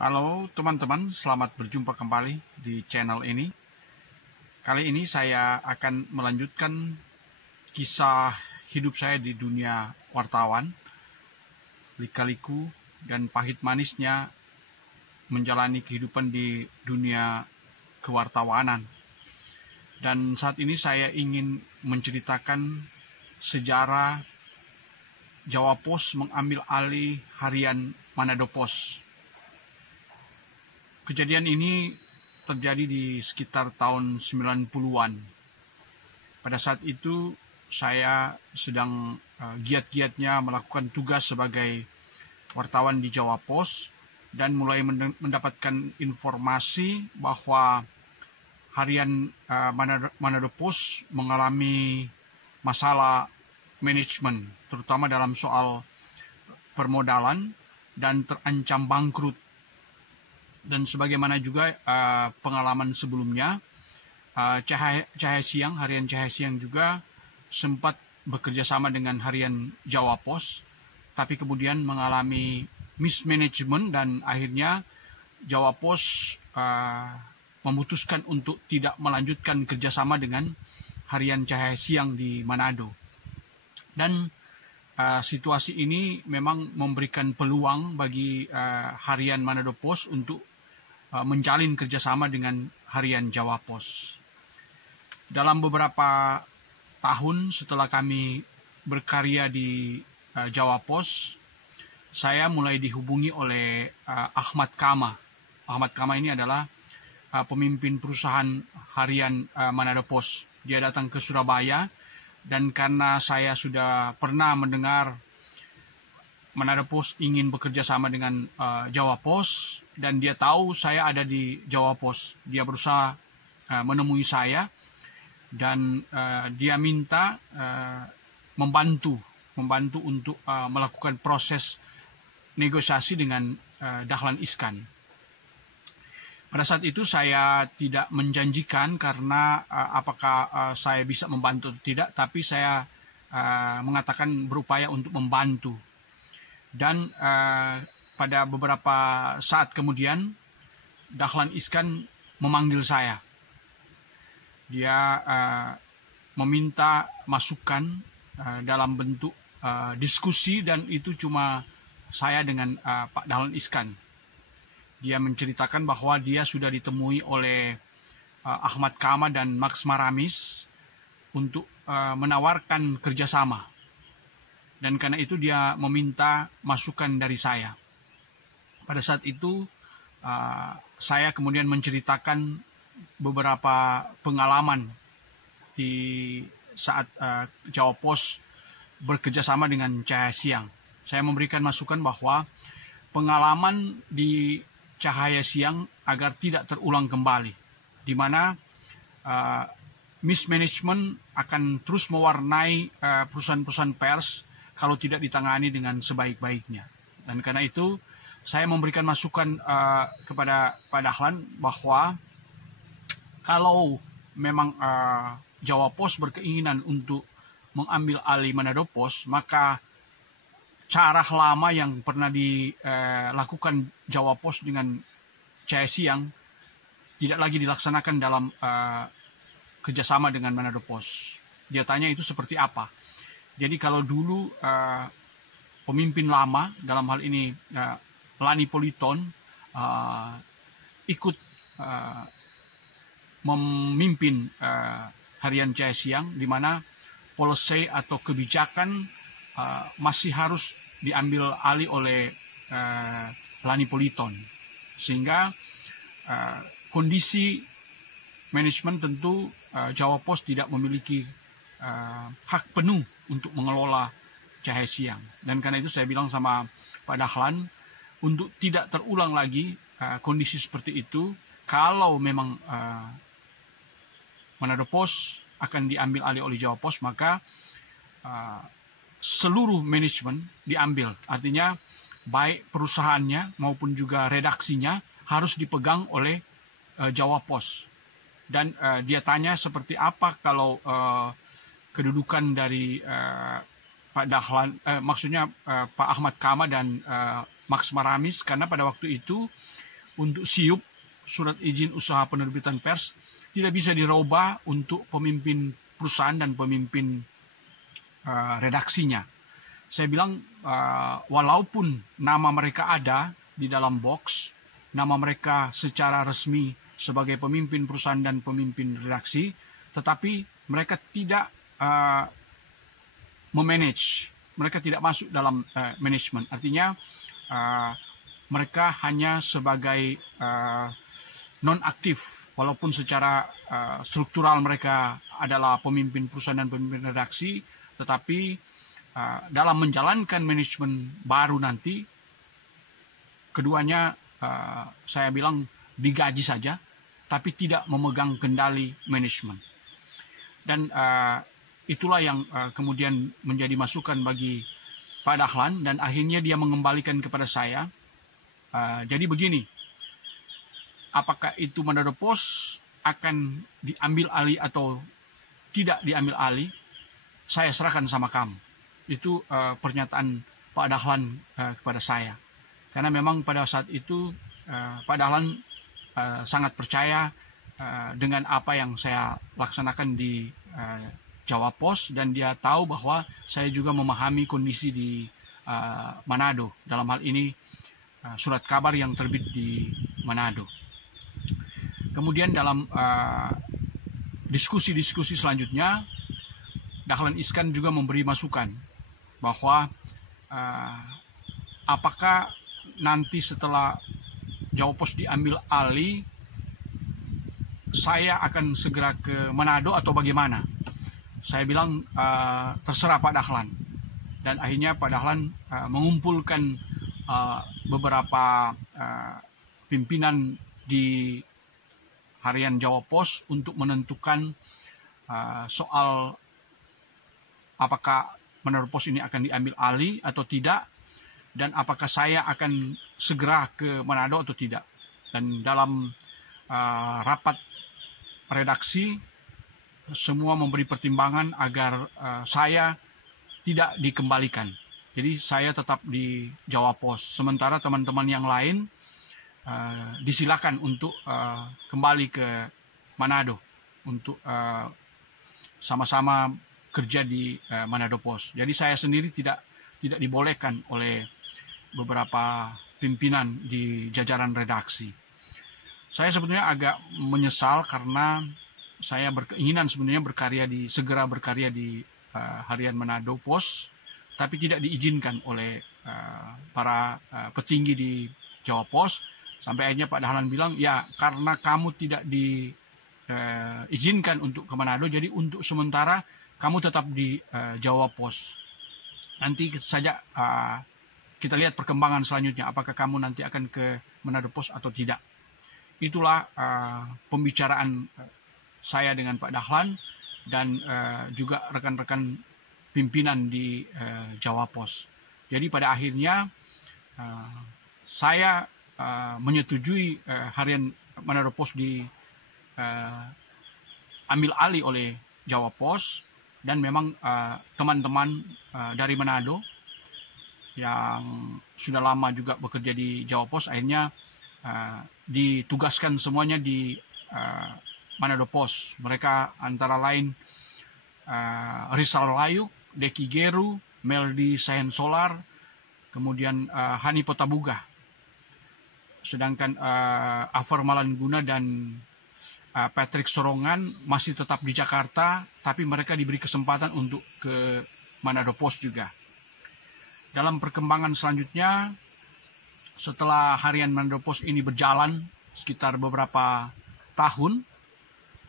Halo teman-teman, selamat berjumpa kembali di channel ini. Kali ini saya akan melanjutkan kisah hidup saya di dunia wartawan, lika-liku dan pahit manisnya menjalani kehidupan di dunia kewartawanan. Dan saat ini saya ingin menceritakan sejarah Jawa Pos mengambil alih harian Manado Pos. Kejadian ini terjadi di sekitar tahun 90-an. Pada saat itu saya sedang giat-giatnya melakukan tugas sebagai wartawan di Jawa Pos dan mulai mendapatkan informasi bahwa harian Manado Pos mengalami masalah manajemen, terutama dalam soal permodalan dan terancam bangkrut. Dan sebagaimana juga pengalaman sebelumnya, harian Cahaya Siang juga sempat bekerja sama dengan harian Jawa Pos, tapi kemudian mengalami mismanagement dan akhirnya Jawa Pos memutuskan untuk tidak melanjutkan kerjasama dengan harian Cahaya Siang di Manado. Dan situasi ini memang memberikan peluang bagi harian Manado Pos untuk menjalin kerjasama dengan harian Jawa Pos. Dalam beberapa tahun setelah kami berkarya di Jawa Pos, saya mulai dihubungi oleh Ahmad Kama. Ahmad Kama ini adalah pemimpin perusahaan harian Manado Pos. Dia datang ke Surabaya, dan karena saya sudah pernah mendengar Manado Pos ingin bekerja sama dengan Jawa Pos, dan dia tahu saya ada di Jawa Pos. Dia berusaha menemui saya, dan dia minta membantu untuk melakukan proses negosiasi dengan Dahlan Iskan. Pada saat itu saya tidak menjanjikan karena apakah saya bisa membantu atau tidak, tapi saya mengatakan berupaya untuk membantu. Dan pada beberapa saat kemudian Dahlan Iskan memanggil saya. Dia meminta masukan dalam bentuk diskusi, dan itu cuma saya dengan Pak Dahlan Iskan. Dia menceritakan bahwa dia sudah ditemui oleh Ahmad Kama dan Max Maramis untuk menawarkan kerjasama. Dan karena itu dia meminta masukan dari saya. Pada saat itu saya kemudian menceritakan beberapa pengalaman di saat Jawa Pos bekerjasama dengan Cahaya Siang. Saya memberikan masukan bahwa pengalaman di Cahaya Siang agar tidak terulang kembali, di mana mismanagement akan terus mewarnai perusahaan-perusahaan pers kalau tidak ditangani dengan sebaik-baiknya. Dan karena itu saya memberikan masukan kepada Pak Dahlan bahwa kalau memang Jawa Pos berkeinginan untuk mengambil alih Manado Pos, maka cara lama yang pernah dilakukan Jawa Pos dengan Cahaya Siang tidak lagi dilaksanakan dalam kerjasama dengan Manado Pos. Dia tanya itu seperti apa. Jadi kalau dulu pemimpin lama, dalam hal ini Lani Politon, ikut memimpin harian Cahaya Siang, di mana policy atau kebijakan masih harus diambil alih oleh Lani Politon, sehingga kondisi manajemen tentu Jawa Pos tidak memiliki hak penuh untuk mengelola Cahaya Siang. Dan karena itu saya bilang sama Pak Dahlan, untuk tidak terulang lagi kondisi seperti itu, kalau memang Manado Pos akan diambil alih oleh Jawa Pos, maka seluruh manajemen diambil. Artinya baik perusahaannya maupun juga redaksinya harus dipegang oleh Jawa Pos. Dan dia tanya seperti apa kalau kedudukan dari Pak Dahlan, maksudnya Pak Ahmad Kama dan Max Maramis, karena pada waktu itu untuk SIUP, surat izin usaha penerbitan pers, tidak bisa dirubah untuk pemimpin perusahaan dan pemimpin redaksinya. Saya bilang walaupun nama mereka ada di dalam box, nama mereka secara resmi sebagai pemimpin perusahaan dan pemimpin redaksi, tetapi mereka tidak memanage, mereka tidak masuk dalam manajemen. Artinya mereka hanya sebagai non-aktif, walaupun secara struktural mereka adalah pemimpin perusahaan dan pemimpin redaksi, tetapi dalam menjalankan manajemen baru nanti, keduanya saya bilang digaji saja, tapi tidak memegang kendali manajemen. Dan itulah yang kemudian menjadi masukan bagi Pak Dahlan, dan akhirnya dia mengembalikan kepada saya. Jadi begini, apakah itu Manado Post akan diambil alih atau tidak diambil alih, saya serahkan sama kamu. Itu pernyataan Pak Dahlan kepada saya. Karena memang pada saat itu Pak Dahlan sangat percaya dengan apa yang saya laksanakan di Jawa Post, dan dia tahu bahwa saya juga memahami kondisi di Manado, dalam hal ini surat kabar yang terbit di Manado. Kemudian dalam diskusi-diskusi selanjutnya, Dahlan Iskan juga memberi masukan bahwa apakah nanti setelah Jawa Post diambil alih, saya akan segera ke Manado atau bagaimana? Saya bilang terserah Pak Dahlan. Dan akhirnya Pak Dahlan mengumpulkan beberapa pimpinan di harian Jawa Post untuk menentukan soal apakah Manado Post ini akan diambil alih atau tidak, dan apakah saya akan segera ke Manado atau tidak. Dan dalam rapat redaksi, semua memberi pertimbangan agar saya tidak dikembalikan. Jadi saya tetap di Jawa Post. Sementara teman-teman yang lain disilakan untuk kembali ke Manado untuk sama-sama kerja di Manado Post. Jadi saya sendiri tidak dibolehkan oleh beberapa pimpinan di jajaran redaksi. Saya sebetulnya agak menyesal karena saya berkeinginan sebenarnya segera berkarya di harian Manado Post, tapi tidak diizinkan oleh para petinggi di Jawa Post. Sampai akhirnya Pak Dahlan bilang, ya karena kamu tidak diizinkan untuk ke Manado, jadi untuk sementara kamu tetap di Jawa Post. Nanti saja kita lihat perkembangan selanjutnya, apakah kamu nanti akan ke Manado Post atau tidak. Itulah pembicaraan saya dengan Pak Dahlan dan juga rekan-rekan pimpinan di Jawa Post. Jadi pada akhirnya saya menyetujui harian Manado Post ambil alih oleh Jawa Post, dan memang teman-teman dari Manado yang sudah lama juga bekerja di Jawa Post akhirnya ditugaskan semuanya di Manado Post. Mereka antara lain Rizal Layu, Deki Geru, Meldi Sahen Solar, kemudian Hani Potabuga. Sedangkan Afar Malanguna dan Patrick Sorongan masih tetap di Jakarta, tapi mereka diberi kesempatan untuk ke Manado Post juga. Dalam perkembangan selanjutnya, setelah harian Manado Post ini berjalan sekitar beberapa tahun,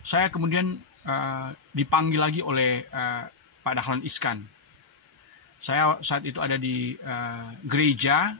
saya kemudian dipanggil lagi oleh Pak Dahlan Iskan. Saya saat itu ada di gereja,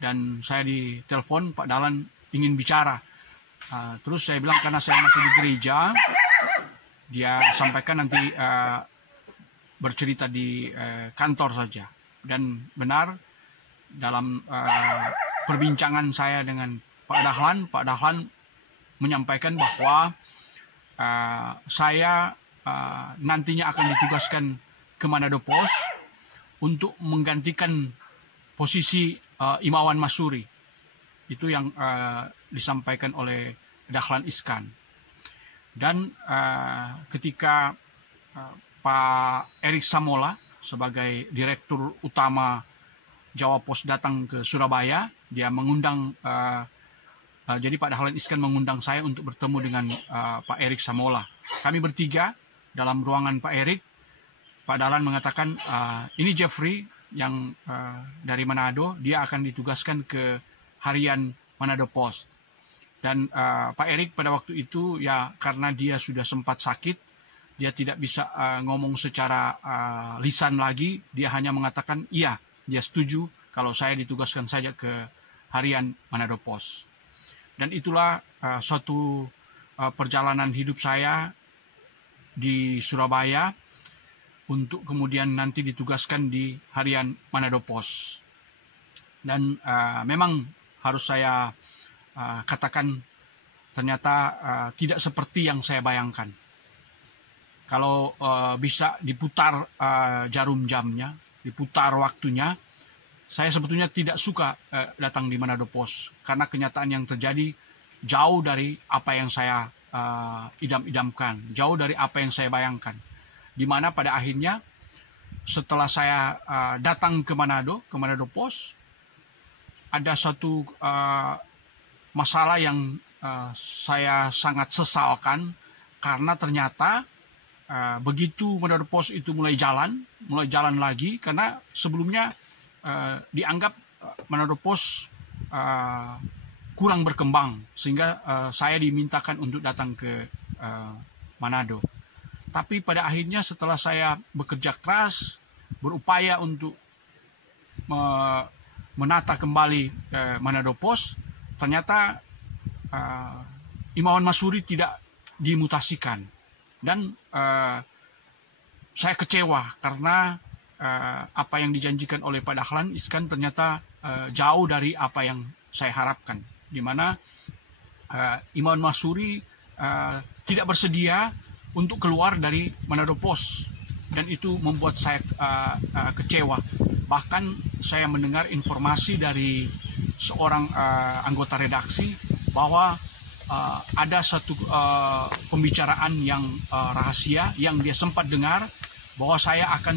dan saya ditelepon, Pak Dahlan ingin bicara. Terus saya bilang karena saya masih di gereja, dia sampaikan nanti bercerita di kantor saja. Dan benar, dalam perbincangan saya dengan Pak Dahlan menyampaikan bahwa saya nantinya akan ditugaskan ke Manado Post untuk menggantikan posisi Imawan Masuri. Itu yang disampaikan oleh Dahlan Iskan. Dan ketika Pak Erik Samola sebagai Direktur Utama Jawa Pos datang ke Surabaya, dia mengundang, jadi Pak Dahlan Iskan mengundang saya untuk bertemu dengan Pak Erik Samola. Kami bertiga dalam ruangan Pak Erik. Pak Dahlan mengatakan, ini Jeffrey yang dari Manado, dia akan ditugaskan ke harian Manado Post. Dan Pak Erik pada waktu itu, ya karena dia sudah sempat sakit, dia tidak bisa ngomong secara lisan lagi, dia hanya mengatakan iya, dia setuju kalau saya ditugaskan saja ke harian Manado Post. Dan itulah suatu perjalanan hidup saya di Surabaya untuk kemudian nanti ditugaskan di harian Manado Post. Dan memang harus saya katakan ternyata tidak seperti yang saya bayangkan. Kalau bisa diputar jarum jamnya, diputar waktunya, saya sebetulnya tidak suka datang di Manado Post karena kenyataan yang terjadi jauh dari apa yang saya idam-idamkan, jauh dari apa yang saya bayangkan. Di mana pada akhirnya setelah saya datang ke Manado Post, ada suatu masalah yang saya sangat sesalkan karena ternyata begitu Manado Post itu mulai jalan lagi, karena sebelumnya dianggap Manado Post kurang berkembang sehingga saya dimintakan untuk datang ke Manado. Tapi pada akhirnya setelah saya bekerja keras, berupaya untuk menata kembali Manado Post, ternyata Imawan Masuri tidak dimutasikan. Dan saya kecewa karena apa yang dijanjikan oleh Pak Dahlan Iskan ternyata jauh dari apa yang saya harapkan. Di mana Imawan Masuri tidak bersedia untuk keluar dari Manado Post. Dan itu membuat saya kecewa. Bahkan saya mendengar informasi dari seorang anggota redaksi bahwa ada satu pembicaraan yang rahasia yang dia sempat dengar bahwa saya akan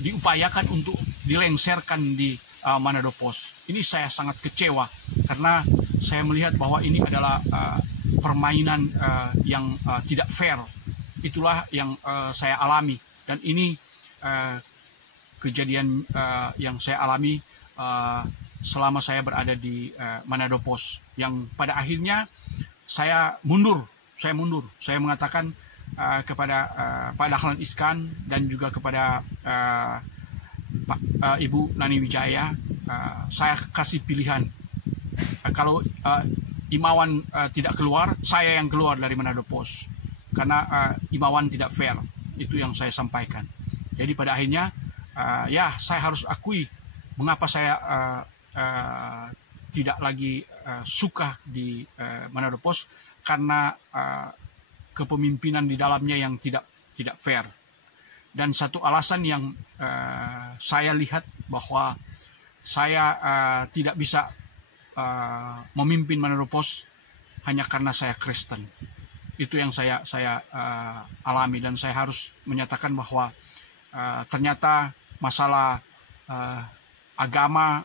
diupayakan untuk dilengserkan di Manado Post. Ini saya sangat kecewa karena saya melihat bahwa ini adalah permainan yang tidak fair. Itulah yang saya alami, dan ini kejadian yang saya alami selama saya berada di Manado Post, yang pada akhirnya saya mundur. Saya mengatakan kepada Pak Dahlan Iskan dan juga kepada Ibu Nani Wijaya, saya kasih pilihan. Kalau Imawan tidak keluar, saya yang keluar dari Manado Post. Karena Imawan tidak fair. Itu yang saya sampaikan. Jadi pada akhirnya, ya saya harus akui mengapa saya tidak lagi suka di Manado Post, karena kepemimpinan di dalamnya yang tidak fair. Dan satu alasan yang saya lihat bahwa saya tidak bisa memimpin Manado Post hanya karena saya Kristen. Itu yang saya alami, dan saya harus menyatakan bahwa ternyata masalah agama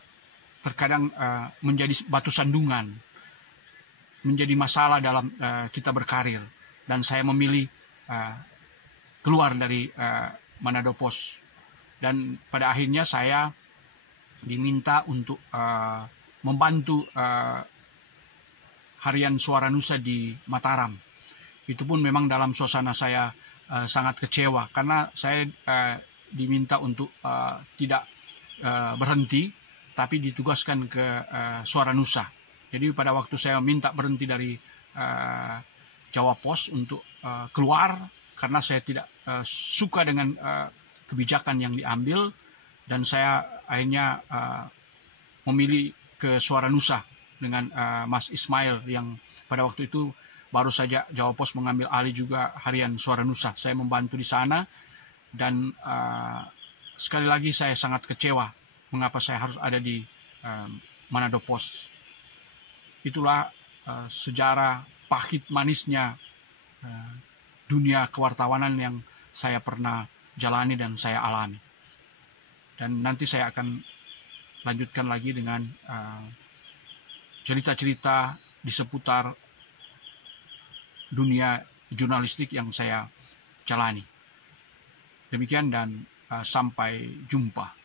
terkadang menjadi batu sandungan, menjadi masalah dalam kita berkarir. Dan saya memilih keluar dari Manado Post. Dan pada akhirnya saya diminta untuk membantu harian Suara Nusa di Mataram. Itu pun memang dalam suasana saya sangat kecewa, karena saya diminta untuk tidak berhenti, tapi ditugaskan ke Suara Nusa. Jadi pada waktu saya minta berhenti dari Jawa Pos untuk keluar, karena saya tidak suka dengan kebijakan yang diambil, dan saya akhirnya memilih ke Suara Nusa dengan Mas Ismail, yang pada waktu itu baru saja Jawa Pos mengambil alih juga harian Suara Nusa. Saya membantu di sana, dan sekali lagi saya sangat kecewa mengapa saya harus ada di Manado Post. itulah sejarah pahit manisnya dunia kewartawanan yang saya pernah jalani dan saya alami. Dan nanti saya akan lanjutkan lagi dengan cerita-cerita di seputar dunia jurnalistik yang saya jalani. Demikian dan sampai jumpa.